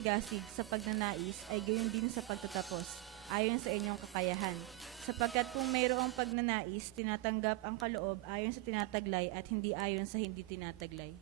gasig sa pagnanais ay gayon din sa pagtatapos, ayon sa inyong kakayahan. Sapagkat kung mayroong pagnanais, tinatanggap ang kaloob ayon sa tinataglay at hindi ayon sa hindi tinataglay.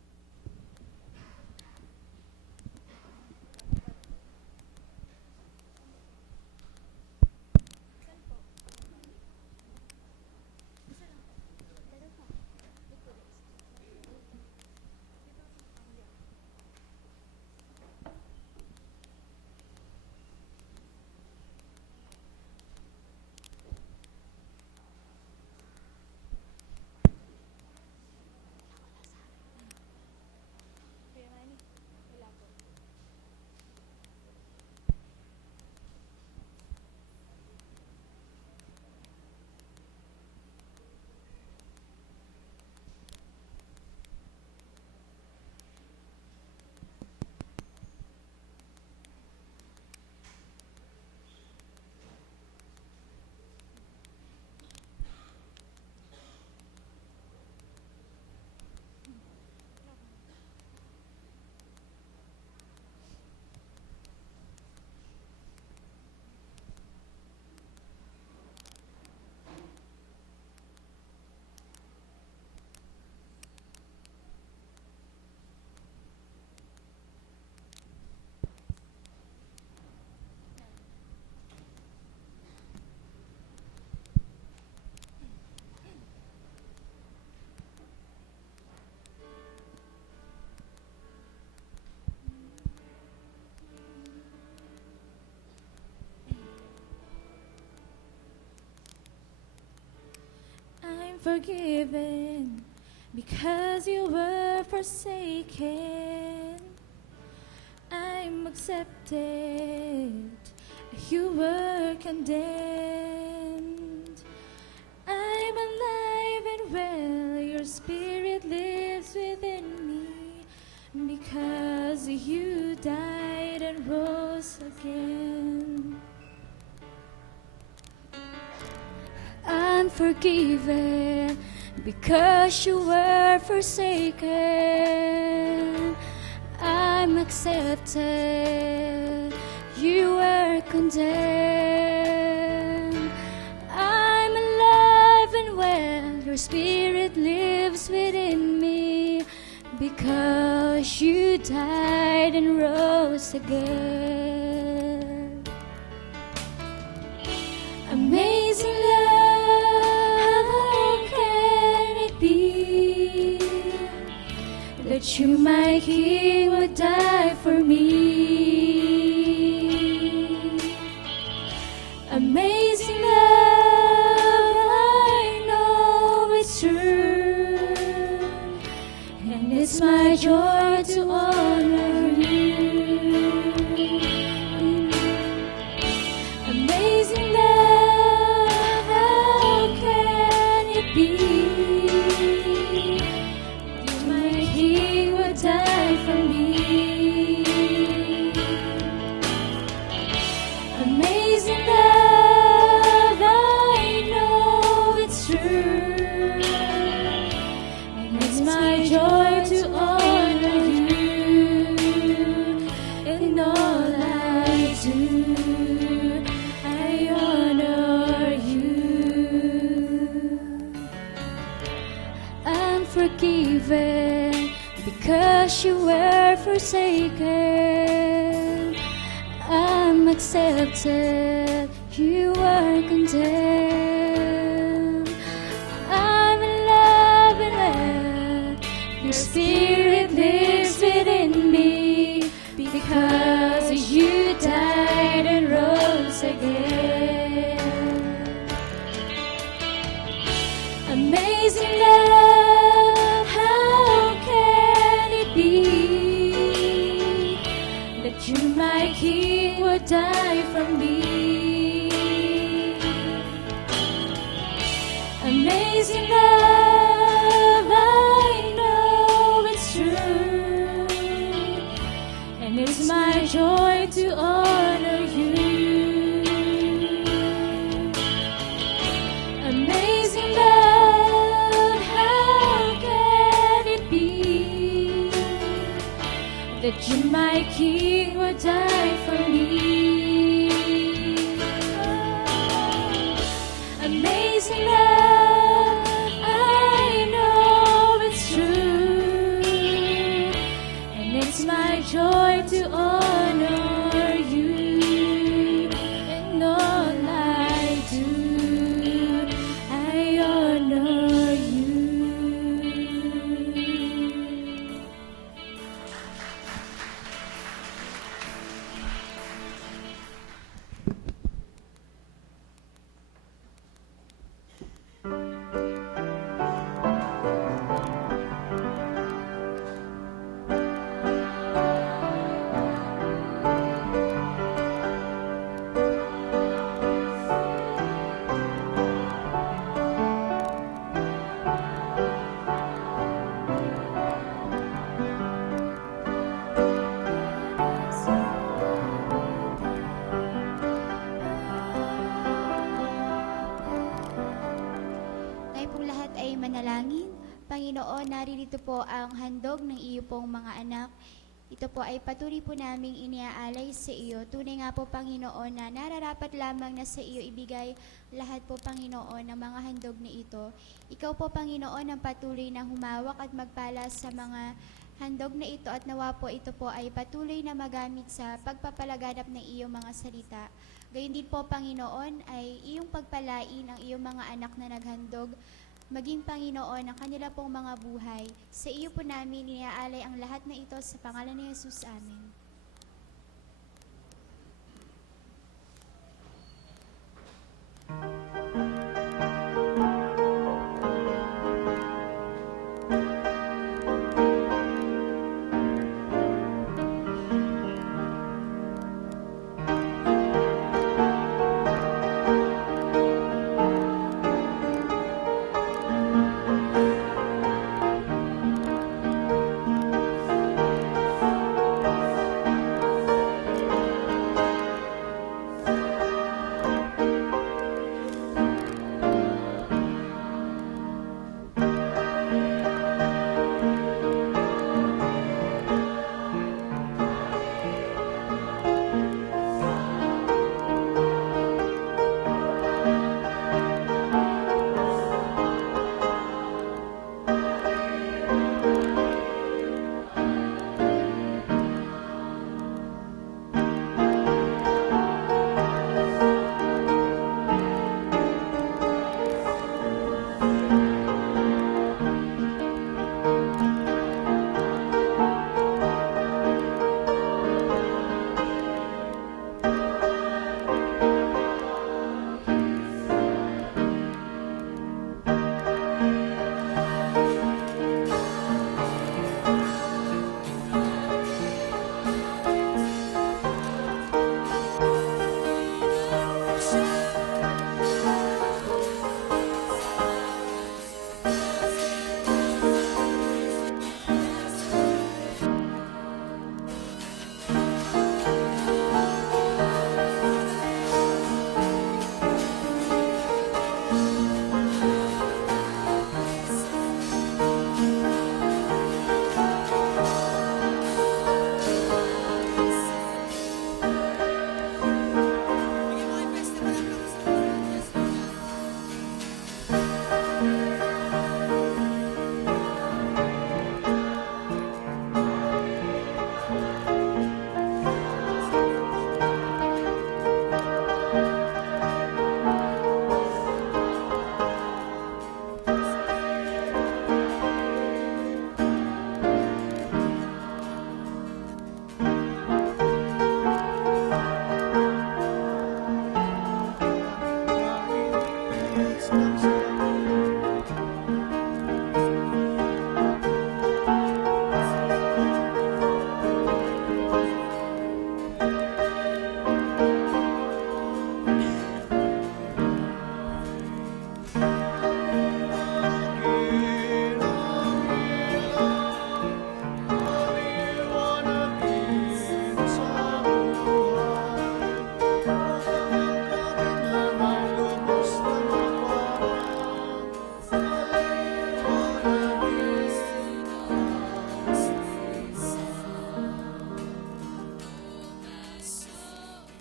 I'm forgiven because you were forsaken. I'm accepted, you were condemned. I'm alive and well, your spirit lives within me. Because you died and rose again. I'm forgiven because you were forsaken. I'm accepted, you were condemned. I'm alive and well, your spirit lives within me. Because you died and rose again. Amazing love, how can it be that you, my King, would die for me? Amazing love, I know it's true, and it's my joy to honor you. Amazing love, how can it be that my King would die for me? Amazing love, I know it's true, and it's my joy to honor you in all I do. I honor you. I'm forgiven because you were forsaken. I'm accepted, you were condemned. I'm alive and well, your spirit lives within me. Because you died and rose again. Amazing love, how can it be that you, my King, would die for me? Amazing love, I know it's true, and it's my joy to honor you. Amazing love, how can it be that you, my King, would die for me. Amazing love, I know it's true, and it's my joy to honor you. And all I do, I honor you. Tayo pong lahat ay manalangin. Panginoon, naririto po ang handog ng iyo pong mga anak. Ito po ay patuloy po naming iniaalay sa iyo. Tunay nga po, Panginoon, na nararapat lamang na sa iyo ibigay lahat po, Panginoon, ng mga handog na ito. Ikaw po, Panginoon, ang patuloy na humawak at magpala sa mga handog na ito, at nawa po ito po ay patuloy na magamit sa pagpapalaganap ng iyong mga salita. Gayon din po, Panginoon, ay iyong pagpalain ang iyong mga anak na naghandog, maging, Panginoon, ang kanila pong mga buhay. Sa iyo po namin iniaalay ang lahat na ito sa pangalan ni Jesus. Amen.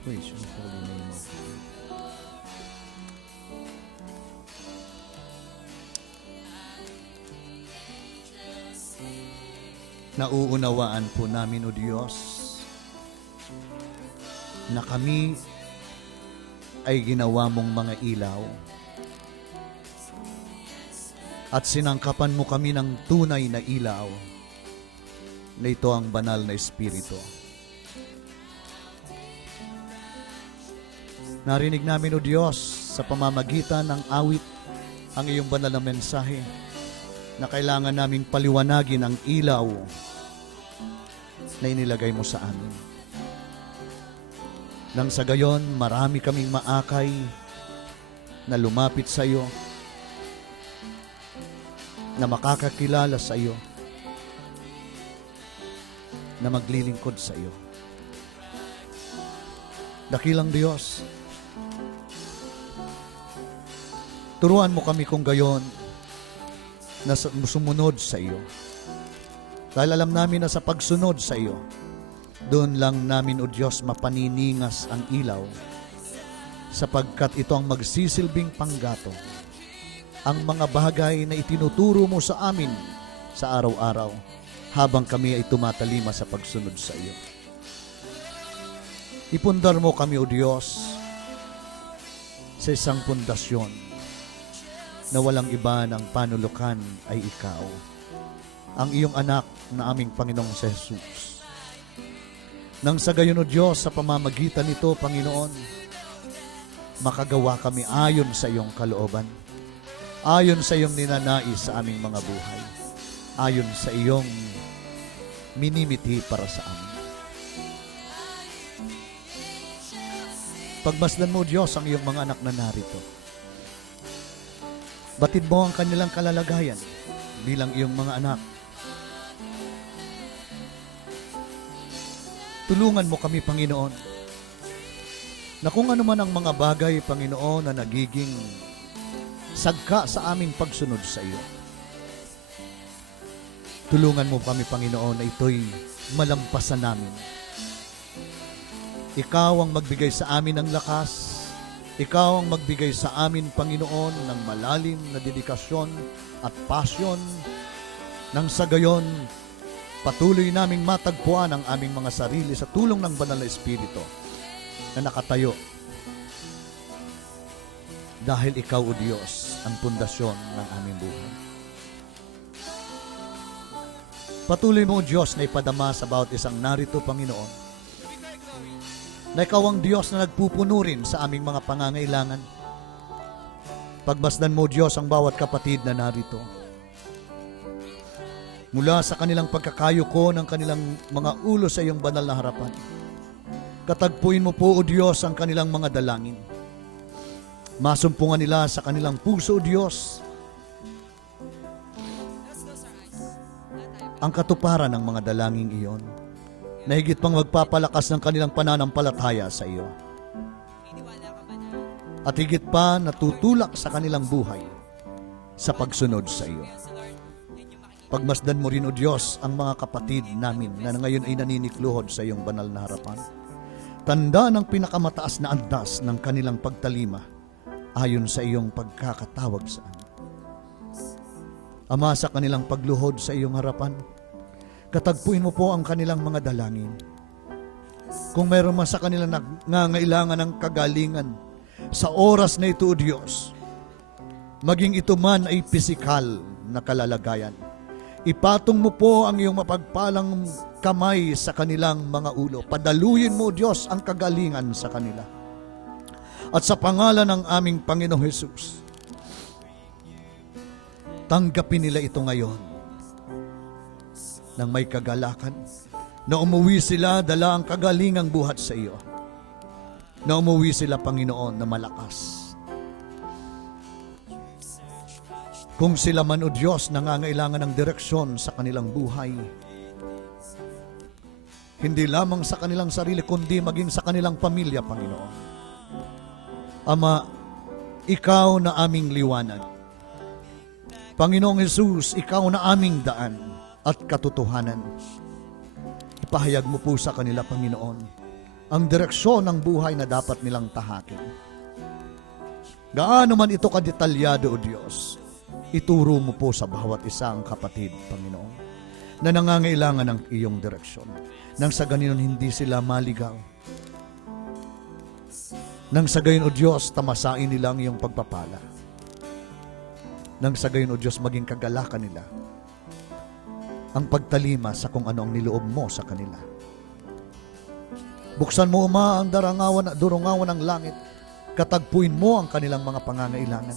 praise your holy name, O God. Nauunawaan po namin, O Diyos, na kami ay ginawa mong mga ilaw at sinangkapan mo kami ng tunay na ilaw na ito ang banal na Espiritu. Narinig namin, O Diyos, sa pamamagitan ng awit ang iyong banal na mensahe na kailangan naming paliwanagin ang ilaw na inilagay mo sa amin. Nang sa gayon, marami kaming maakay na lumapit sa iyo, na makakakilala sa iyo, na maglilingkod sa iyo. Dakilang Diyos, turuan mo kami kung gayon na sumunod sa iyo. Dahil alam namin na sa pagsunod sa iyo, doon lang namin, O Diyos, mapaniningas ang ilaw, sapagkat ito ang magsisilbing panggatong ang mga bagay na itinuturo mo sa amin sa araw-araw habang kami ay tumatalima sa pagsunod sa iyo. Ipundar mo kami, O Diyos, sa isang pundasyon na walang iba ng panulukan ay ikaw, ang iyong anak na aming Panginoong Jesus. Nang sa gayon, O Diyos, sa pamamagitan nito, Panginoon, makagawa kami ayon sa iyong kalooban, ayon sa iyong ninanais sa aming mga buhay, ayon sa iyong minimiti para sa amin. Pagmasdan mo, Diyos, ang iyong mga anak na narito. Batid mo ang kanilang kalalagayan bilang iyong mga anak. Tulungan mo kami, Panginoon, na kung ano man ang mga bagay, Panginoon, na nagiging sagka sa aming pagsunod sa iyo, tulungan mo kami, Panginoon, na ito'y malampasan namin. Ikaw ang magbigay sa amin ng lakas. Ikaw ang magbigay sa amin, Panginoon, ng malalim na dedikasyon at pasyon, nang sa gayon, patuloy naming matagpuan ang aming mga sarili sa tulong ng Banal na Espiritu na nakatayo. Dahil ikaw, O Diyos, ang pundasyon ng aming buhay. Patuloy mo, O Diyos, na ipadama sa bawat isang narito, Panginoon, na ikaw ang Diyos na nagpupuno rin sa aming mga pangangailangan. Pagbasdan mo, Diyos, ang bawat kapatid na narito. Mula sa kanilang pagkakayuko ng kanilang mga ulo sa iyong banal na harapan, katagpuin mo po, O Diyos, ang kanilang mga dalangin. Masumpungan nila sa kanilang puso, O Diyos, ang katuparan ng mga dalangin iyon, na higit pang magpapalakas ng kanilang pananampalataya sa iyo. At higit pa natutulak sa kanilang buhay sa pagsunod sa iyo. Pagmasdan mo rin, O Diyos, ang mga kapatid namin na ngayon ay naninikluhod sa iyong banal na harapan. Tanda ng pinakamataas na andas ng kanilang pagtalima ayon sa iyong pagkakatawag sa amin. Ama, sa kanilang pagluhod sa iyong harapan, katagpuin mo po ang kanilang mga dalangin. Kung mayroon man sa kanilang nangangailangan ng kagalingan sa oras na ito, O Diyos, maging ito man ay pisikal na kalalagayan, ipatong mo po ang iyong mapagpalang kamay sa kanilang mga ulo. Padaluyin mo, Diyos, ang kagalingan sa kanila. At sa pangalan ng aming Panginoong Jesus, tanggapin nila ito ngayon nang may kagalakan, na umuwi sila dala ang kagalingang buhat sa iyo, na umuwi sila, Panginoon, na malakas. Kung sila man, O Diyos, nangangailangan ng direksyon sa kanilang buhay, hindi lamang sa kanilang sarili, kundi maging sa kanilang pamilya, Panginoon. Ama, ikaw na aming liwanag. Panginoong Jesus, ikaw na aming daan at katotohanan. Ipahayag mo po sa kanila, Panginoon, ang direksyon ng buhay na dapat nilang tahakin. Gaano man ito kadetalyado, O Diyos, ituro mo po sa bawat isang kapatid, Panginoon, na nangangailangan ng iyong direksyon. Nang sa ganun hindi sila maligaw. Nang sa gayon, O Diyos, tamasain nila ang iyong pagpapala. Nang sa gayon, O Diyos, maging kagalakan nila ang pagtalima sa kung ano ang niloob mo sa kanila. Buksan mo, Ama, ang durungawan ng langit. Katagpuin mo ang kanilang mga pangangailangan.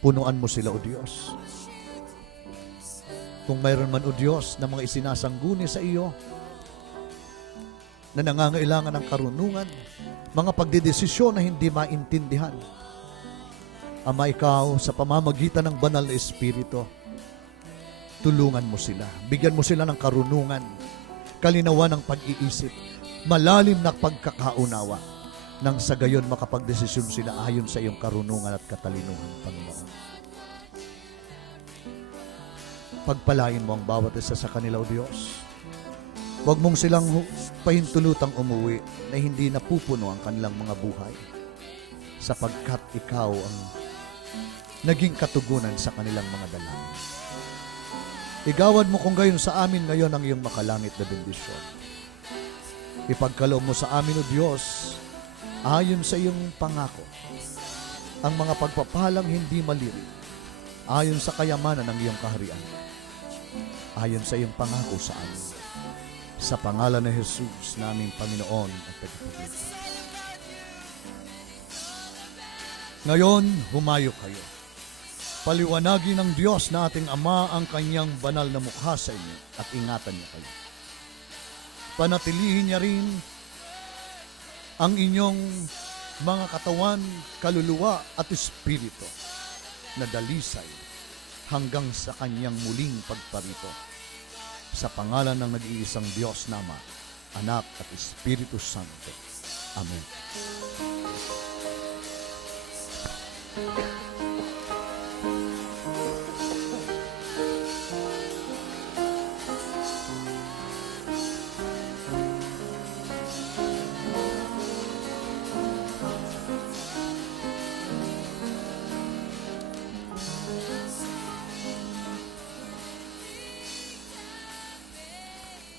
Punuan mo sila, O Diyos. Kung mayroon man, O Diyos, na mga isinasangguni sa iyo, na nangangailangan ng karunungan, mga pagdedesisyon na hindi maintindihan, Ama, ikaw, sa pamamagitan ng banal na Espiritu, tulungan mo sila. Bigyan mo sila ng karunungan, kalinawan ng pag-iisip, malalim na pagkakaunawa, nang sa gayon makapagdesisyon sila ayon sa iyong karunungan at katalinuhan, Panginoon. Pagpalain mo ang bawat isa sa kanila, O Diyos. Huwag mong silang pahintulutang umuwi na hindi napupuno ang kanilang mga buhay, sapagkat ikaw ang naging katugunan sa kanilang mga dalangin. Igawad mo kung gayon sa amin ngayon ang iyong makalangit na bendisyon. Ipagkaloob mo sa amin, O Diyos, ayon sa iyong pangako, ang mga pagpapalang hindi maliri, ayon sa kayamanan ng iyong kaharian, ayon sa iyong pangako sa amin. Sa pangalan ni Jesus, naming Panginoon at Tagapagligtas. Ngayon, humayo kayo. Paliwanagin ng Diyos na ating Ama ang kanyang banal na mukha sa inyo at ingatan niya kayo. Panatilihin niya rin ang inyong mga katawan, kaluluwa at espiritu na dalisay hanggang sa kanyang muling pagparito. Sa pangalan ng nag-iisang Diyos na Ama, Anak at Espiritu Santo. Amen.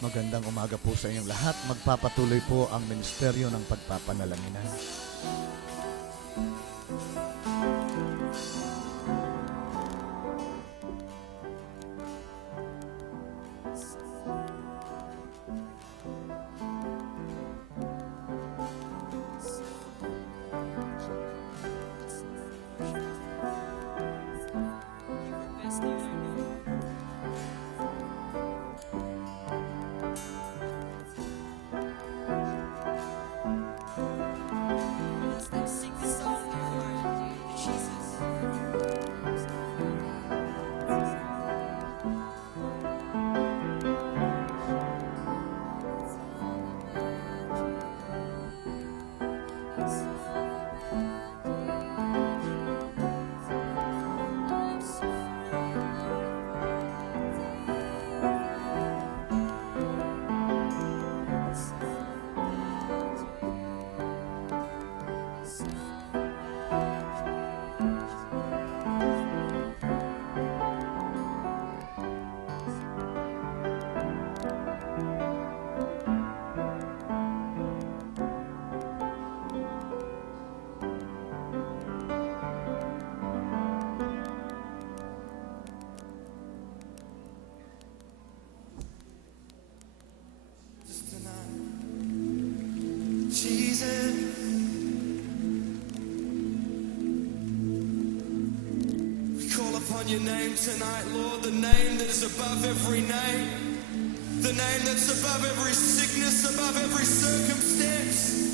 Magandang umaga po sa inyong lahat. Magpapatuloy po ang ministeryo ng pagpapanalanginan. Jesus, we call upon your name tonight, Lord, the name that is above every name, the name that's above every sickness, above every circumstance.